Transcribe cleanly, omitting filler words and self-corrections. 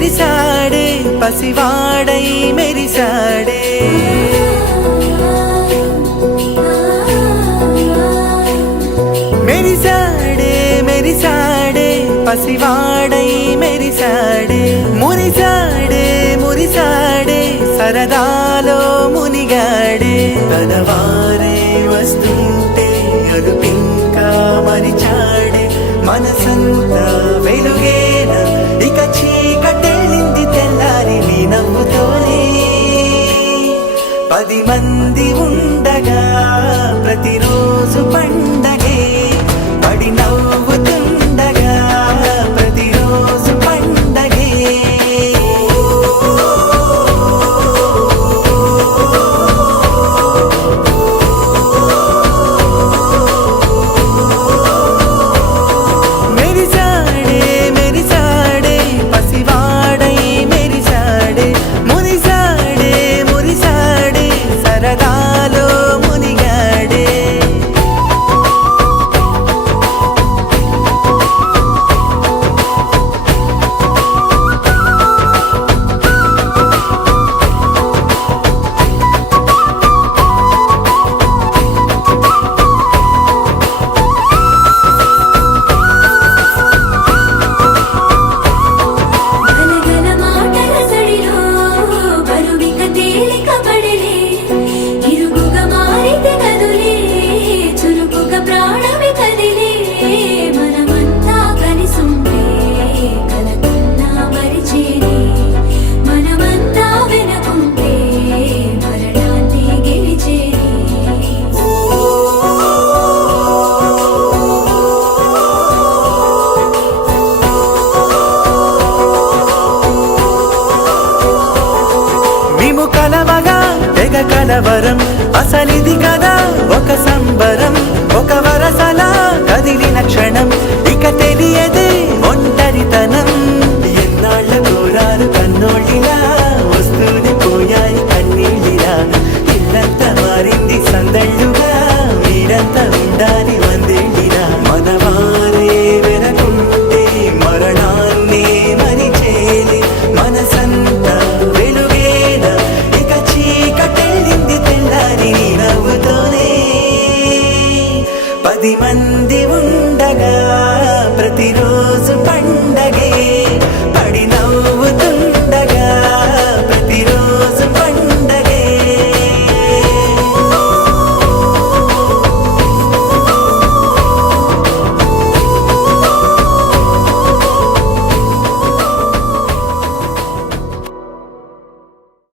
విరిసాడే పసివాడై మెరిసాడే మెరిసాడే మెరిసాడే పసివాడై మెరిసాడే మురిసాడే మురిసాడే సరదాలో మునిగాడే తనవారే వస్తుంటే అదుపింకా మరిచాడే మనసంతా వెలుగేన ఇక చీకటెళ్ళింది తెల్లారి నీ నవ్వుతోనే 10 మంది ఉండగా ప్రతిరోజు పండగే పడి నవ్వుతుండగా ప్రతిరోజు పండగే మెరిసాడే మెరిసాడే పసివాడై మెరిసాడే మురిసాడే మురిసాడే సరదాలో మునిగాడే గలగల మాటల సడిలో బరువిక తేలిక పడలే ఇరుగుగా మారితే కదులే చురుకుగా ప్రాణమి కదిలే మనమంతా కలిసుంటే కలకన్నా మరిచేనే మనమంతా వెనకుంటే మరణాన్ని గెలిచేనే మేము కలవగా తెగ కలవరం అసలిది కదా ఒక సంబరం ఒక వరసలా కదిలిన క్షణం